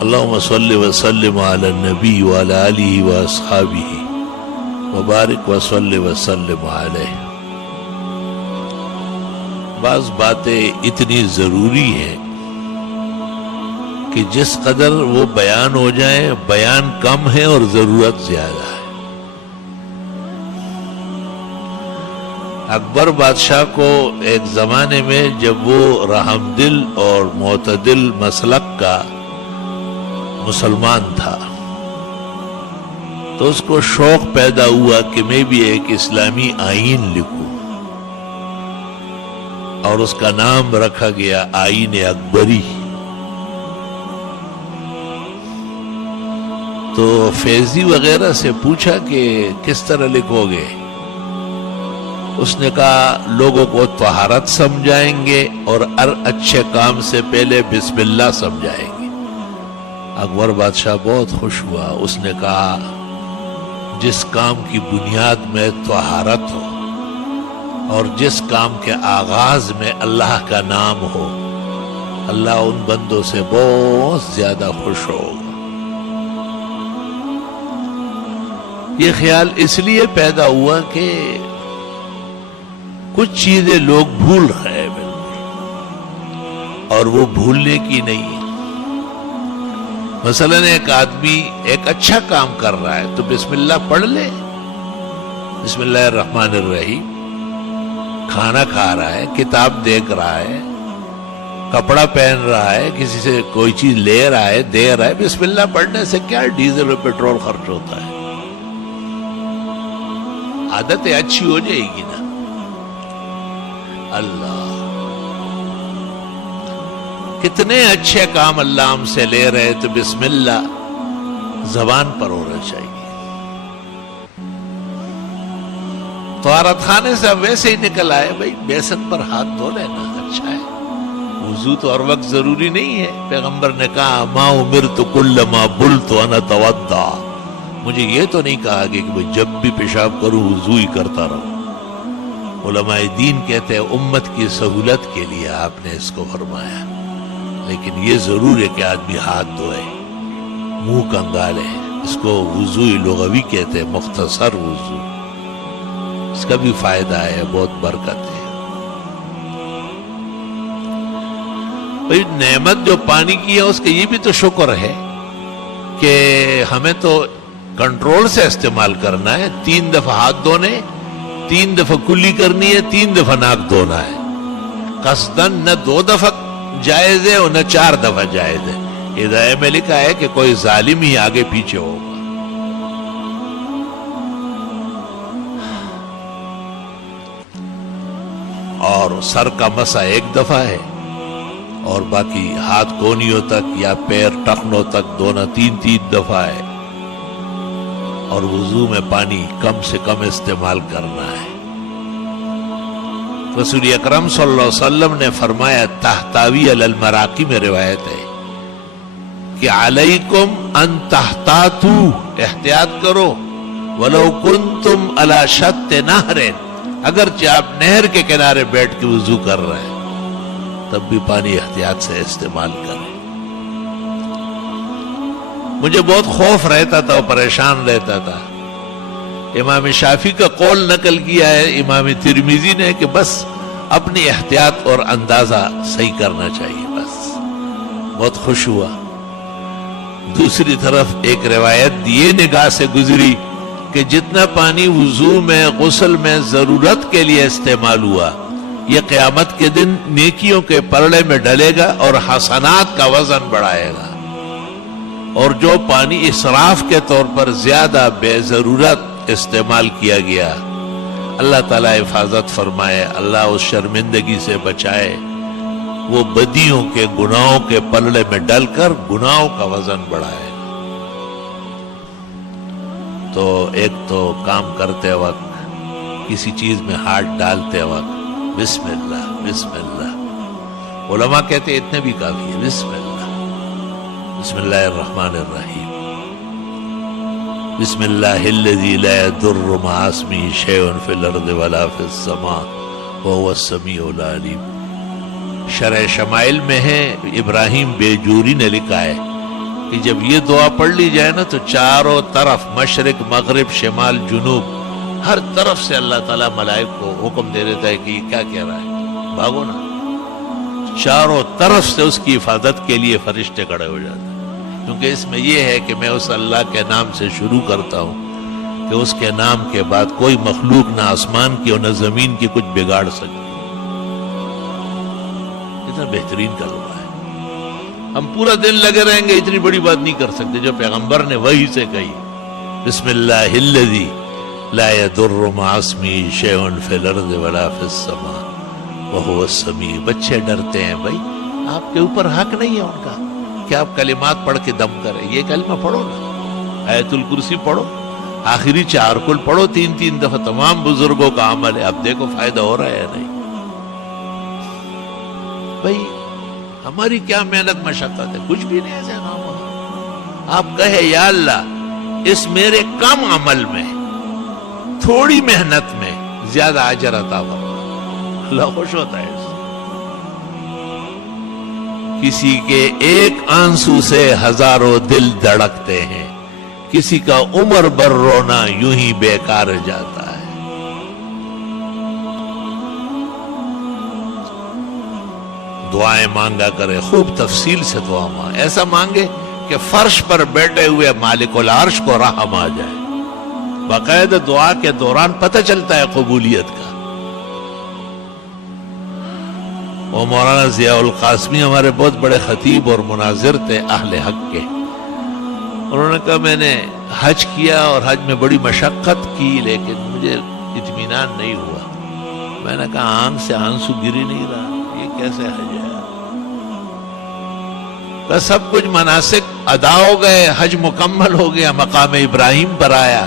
اللہم صلی وسلم علی النبی وعلی آلہ واصحابہ وبارک وصلی وسلم علیہ. بعض باتیں اتنی ضروری ہیں کہ جس قدر وہ بیان ہو جائیں بیان کم ہے اور ضرورت زیادہ ہے. اکبر بادشاہ کو ایک زمانے میں جب وہ رحم دل اور معتدل مسلک کا مسلمان تھا تو اس کو شوق پیدا ہوا کہ میں بھی ایک اسلامی آئین لکھوں، اور اس کا نام رکھا گیا آئین اکبری. تو فیضی وغیرہ سے پوچھا کہ کس طرح لکھو گے؟ اس نے کہا لوگوں کو طہارت سمجھائیں گے اور ہر اچھے کام سے پہلے بسم اللہ سمجھائیں گے. اکبر بادشاہ بہت خوش ہوا. اس نے کہا جس کام کی بنیاد میں طہارت ہو اور جس کام کے آغاز میں اللہ کا نام ہو، اللہ ان بندوں سے بہت زیادہ خوش ہوگا. یہ خیال اس لیے پیدا ہوا کہ کچھ چیزیں لوگ بھول رہے ہیں بالکل، اور وہ بھولنے کی نہیں ہے. مثلا ایک آدمی ایک اچھا کام کر رہا ہے تو بسم اللہ پڑھ لے، بسم اللہ الرحمن الرحیم. کھانا کھا رہا ہے، کتاب دیکھ رہا ہے، کپڑا پہن رہا ہے، کسی سے کوئی چیز لے رہا ہے، دے رہا ہے، بسم اللہ پڑھنے سے کیا ڈیزل اور پیٹرول خرچ ہوتا ہے؟ عادتیں اچھی ہو جائے گی نا. اللہ کتنے اچھے کام اللہ ہم سے لے رہے تو بسم اللہ زبان پر ہونا چاہیے. طہارت خانے سے اب ویسے ہی نکل آئے، بھائی بیسن پر ہاتھ دھو لینا اچھا ہے. وضو تو ہر وقت ضروری نہیں ہے. پیغمبر نے کہا ما امرت کل ما بلت انا اتوضا، مجھے یہ تو نہیں کہا کہ میں جب بھی پیشاب کروں وضو ہی کرتا رہوں. علماء دین کہتے ہیں امت کی سہولت کے لیے آپ نے اس کو فرمایا، لیکن یہ ضرور ہے کہ آدمی ہاتھ دھوئے، منہ کنگالے. اس کو وضو لغوی کہتے ہیں، مختصر وضو. اس کا بھی فائدہ ہے، بہت برکت ہے. بھئی نعمت جو پانی کی ہے اس کا یہ بھی تو شکر ہے کہ ہمیں تو کنٹرول سے استعمال کرنا ہے. 3 دفعہ ہاتھ دھونے، 3 دفعہ کلی کرنی ہے، 3 دفعہ ناک دھونا ہے. قصدن نہ 2 دفعہ جائز ہے اور نہ 4 دفعہ جائز ہے. ہدایت میں لکھا ہے کہ کوئی ظالم ہی آگے پیچھے ہوگا. اور سر کا مسح 1 دفعہ ہے، اور باقی ہاتھ کونیوں تک یا پیر ٹخنوں تک دھونا 3 دفعہ ہے. اور وضو میں پانی کم سے کم استعمال کرنا ہے. رسول اکرم صلی اللہ علیہ وسلم نے فرمایا، تحتاوی علی المراقی میں روایت ہے کہ علیکم ان تحتاتو، احتیاط کرو، ولو کنتم علی شط نہر، اگرچہ آپ نہر کے کنارے بیٹھ کے وضو کر رہے ہیں تب بھی پانی احتیاط سے استعمال کریں. مجھے بہت خوف رہتا تھا اور پریشان رہتا تھا. امام شافعی کا قول نقل کیا ہے امام ترمذی نے کہ بس اپنی احتیاط اور اندازہ صحیح کرنا چاہیے. بس بہت خوش ہوا. دوسری طرف ایک روایت یہ نگاہ سے گزری کہ جتنا پانی وضو میں غسل میں ضرورت کے لیے استعمال ہوا یہ قیامت کے دن نیکیوں کے پلڑے میں ڈلے گا اور حسنات کا وزن بڑھائے گا. اور جو پانی اسراف کے طور پر زیادہ بے ضرورت استعمال کیا گیا، اللہ تعالیٰ حفاظت فرمائے، اللہ اس شرمندگی سے بچائے، وہ بدیوں کے گناہوں کے پلڑے میں ڈل کر گناہوں کا وزن بڑھائے. تو ایک تو کام کرتے وقت، کسی چیز میں ہاتھ ڈالتے وقت بسم اللہ بسم اللہ. علماء کہتے اتنے بھی کافی ہے. بسم اللہ، بسم اللہ الرحمن الرحیم، بسم اللہ الذی لا یضر مع اسمہ شیء فی الارض ولا فی السماء وهو السمیع العلیم. شرح شمائل میں ہے، ابراہیم بیجوری نے لکھا ہے کہ جب یہ دعا پڑھ لی جائے نا تو چاروں طرف مشرق مغرب شمال جنوب ہر طرف سے اللہ تعالیٰ ملائک کو حکم دے دیتا ہے کہ یہ کیا کہہ رہا ہے، بھاگو نا. چاروں طرف سے اس کی حفاظت کے لیے فرشتے کھڑے ہو جاتے ہیں، کیونکہ اس میں یہ ہے کہ میں اس اللہ کے نام سے شروع کرتا ہوں کہ اس کے نام کے بعد کوئی مخلوق نہ آسمان کی اور نہ زمین کی کچھ بگاڑ سکتی. اتنا بہترین کلمہ ہے. ہم پورا دن لگے رہیں گے اتنی بڑی بات نہیں کر سکتے جو پیغمبر نے وہی سے کہی. بسم اللہ الذی لا يضر مع اسمہ شیء فی الارض ولا فی السماء وہو السمیع. بچے ڈرتے ہیں بھائی، آپ کے اوپر حق نہیں ہے ان کا کہ آپ کلمات پڑھ کے دم کریں. یہ کلمہ پڑھو نا، آیت الکرسی پڑھو، آخری 4 کل پڑھو 3 دفعہ. تمام بزرگوں کا عمل ہے. اب دیکھو فائدہ ہو رہا ہے یا نہیں. بھائی ہماری کیا محنت مشقت ہے، کچھ بھی نہیں ہے. آپ کہے یا اللہ اس میرے کم عمل میں تھوڑی محنت میں زیادہ اجر عطا فرما. اللہ خوش ہوتا ہے اس سے. کسی کے ایک آنسو سے ہزاروں دل دھڑکتے ہیں، کسی کا عمر بھر رونا یوں ہی بیکار جاتا ہے. دعائیں مانگا کرے، خوب تفصیل سے دعا مانگے. ایسا مانگے کہ فرش پر بیٹھے ہوئے مالک العرش کو رحم آ جائے. باقاعدہ دعا کے دوران پتہ چلتا ہے قبولیت کا. وہ مولانا ضیاء القاسمی ہمارے بہت بڑے خطیب اور مناظر تھے اہل حق کے. انہوں نے کہا میں نے حج کیا اور حج میں بڑی مشقت کی لیکن مجھے اطمینان نہیں ہوا. میں نے کہا آنکھ سے آنسو گری نہیں رہا، یہ کیسے حج ہے؟ کہ سب کچھ مناسک ادا ہو گئے، حج مکمل ہو گیا، مقام ابراہیم پر آیا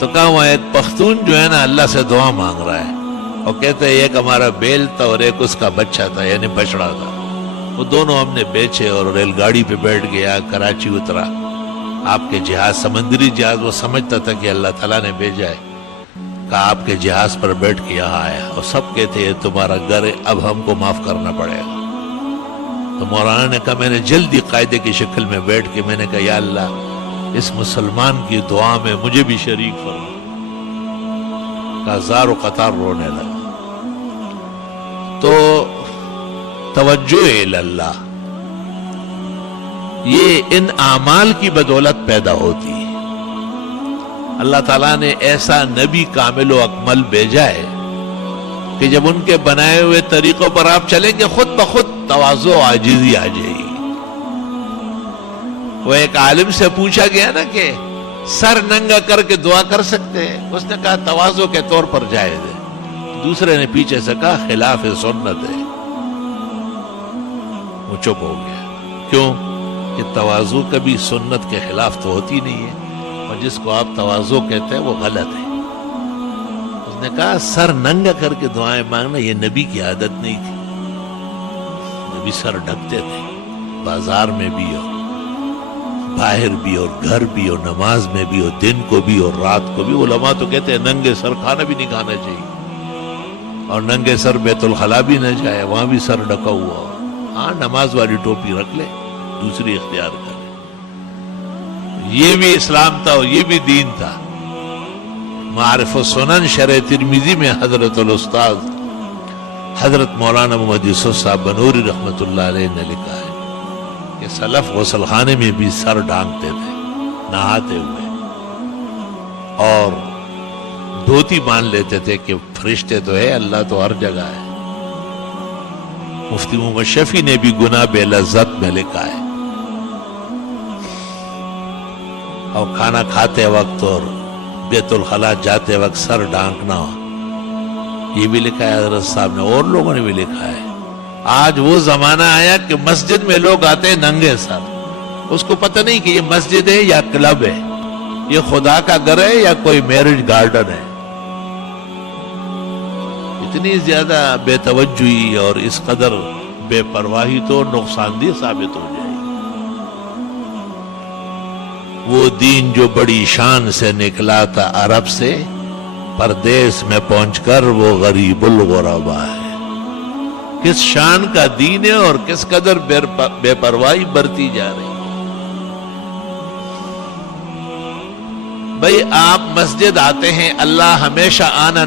تو کہا وہاں ایک پختون جو ہے نا اللہ سے دعا مانگ رہا ہے اور کہتے ہیں ایک ہمارا بیل تھا اور ایک اس کا بچہ تھا یعنی بچڑا تھا. وہ دونوں ہم نے بیچے اور ریل گاڑی پہ بیٹھ گیا، کراچی اترا. آپ کے جہاز سمندری جہاز وہ سمجھتا تھا کہ اللہ تعالیٰ نے بھیجا ہے. کہا آپ کے جہاز پر بیٹھ کے یہاں آیا اور سب کہتے ہیں تمہارا گھر ہے، اب ہم کو معاف کرنا پڑے گا. تو مولانا نے کہا میں نے جلدی قاعدے کی شکل میں بیٹھ کے میں نے کہا یا اللہ اس مسلمان کی دعا میں مجھے بھی شریک فرما. کہا زار و قطار رونے لگا. تو توجہ اللہ یہ ان اعمال کی بدولت پیدا ہوتی ہے. اللہ تعالیٰ نے ایسا نبی کامل و اکمل بھیجا ہے کہ جب ان کے بنائے ہوئے طریقوں پر آپ چلیں گے خود بخود تواضع و عاجزی آ جائے گی. وہ ایک عالم سے پوچھا گیا نا کہ سر ننگا کر کے دعا کر سکتے ہیں؟ اس نے کہا تواضع کے طور پر جائز ہے. دوسرے نے پیچھے سے کہا خلاف سنت ہے. وہ چپ ہو گیا. کیوں؟ کہ تواضع کبھی سنت کے خلاف تو ہوتی نہیں ہے اور جس کو آپ تواضع کہتے ہیں وہ غلط ہے. اس نے کہا سر ننگا کر کے دعائیں مانگنا یہ نبی کی عادت نہیں تھی. نبی سر ڈھکتے تھے، بازار میں بھی اور باہر بھی اور گھر بھی اور نماز میں بھی اور دن کو بھی اور رات کو بھی. علماء تو کہتے ہیں ننگے سر کھانا بھی نہیں کھانا چاہیے اور ننگے سر بیت الخلا بھی نہ جائے، وہاں بھی سر ڈھکا ہوا ہو. ہاں نماز والی ٹوپی رکھ لے، دوسری اختیار کرے. یہ بھی اسلام تھا اور یہ بھی دین تھا. معارف السنن شرح ترمذی میں حضرت الاستاذ حضرت مولانا محمد یوسف صاحب بنوری رحمت اللہ علیہ نے لکھا ہے کہ سلف غسل خانے میں بھی سر ڈھانکتے تھے نہاتے ہوئے اور دھوتی مان لیتے تھے کہ فرشتے تو ہے، اللہ تو ہر جگہ ہے. مفتی محمد شفیع نے بھی گناہ بے لذت میں لکھا ہے. اور کھانا کھاتے وقت اور بیت الخلا جاتے وقت سر ڈھانکنا یہ بھی لکھا ہے حضرت صاحب نے، اور لوگوں نے بھی لکھا ہے. آج وہ زمانہ آیا کہ مسجد میں لوگ آتے ہیں ننگے سر. اس کو پتہ نہیں کہ یہ مسجد ہے یا کلب ہے، یہ خدا کا گھر ہے یا کوئی میرج گارڈن ہے. اتنی زیادہ بے توجہی اور اس قدر بے پرواہی تو نقصان دہ ثابت ہو جائے. وہ دین جو بڑی شان سے نکلا تھا عرب سے، پردیس میں پہنچ کر وہ غریب الغربا ہے. کس شان کا دین ہے اور کس قدر بے پرواہی برتی جا رہی ہے. بھئی آپ مسجد آتے ہیں، اللہ ہمیشہ آنا